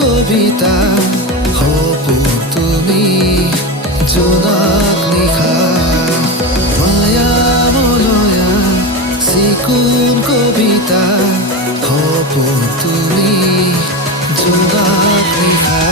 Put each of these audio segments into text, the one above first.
কবিতা সপোন তুমি জোনাক নিশা মায়া মলয়া চিকুণ কবিতা সপোন তুমি জোনাক নিশা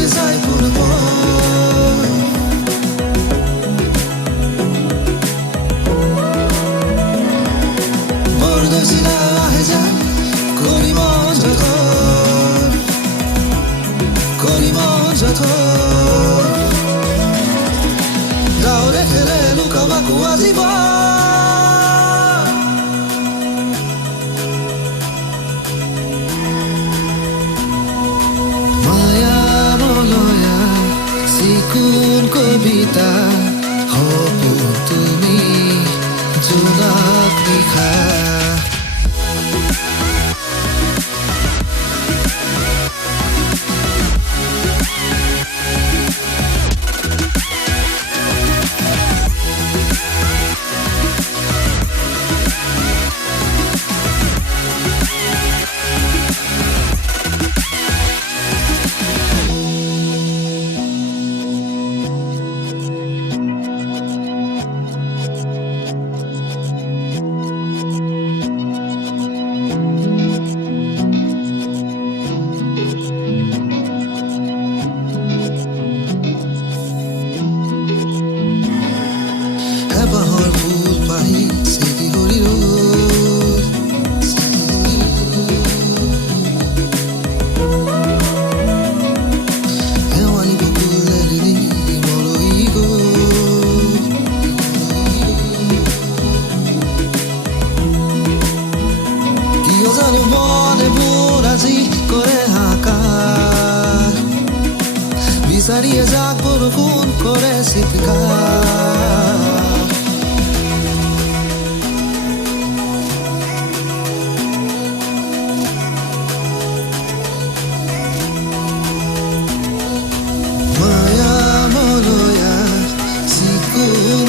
Desire for the boy Bordo sila ahejan Kori mon jathor Gaure khere luka baku ajiba চিকুণ কবিতা সপোন তুমি জোনাক নিশা Bahar phul pahi segi hori ro Ewali bukul lerini moroi go Kiyo jano mone moraji kore hakar Bisariye jak borokun kore sitkar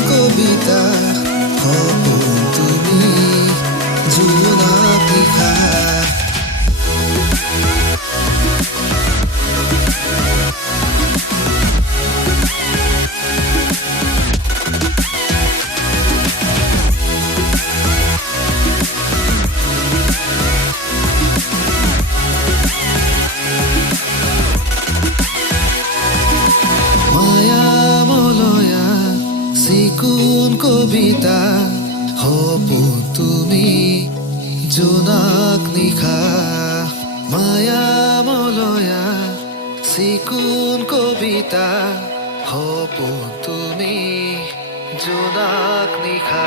কবিতা সপোন তুমি জোনাক নিশা চিকুণ কবিতা সপোন তুমি জোনাক নিশা মায়া মলয়া চিকুণ কবিতা সপোন তুমি জোনাক নিশা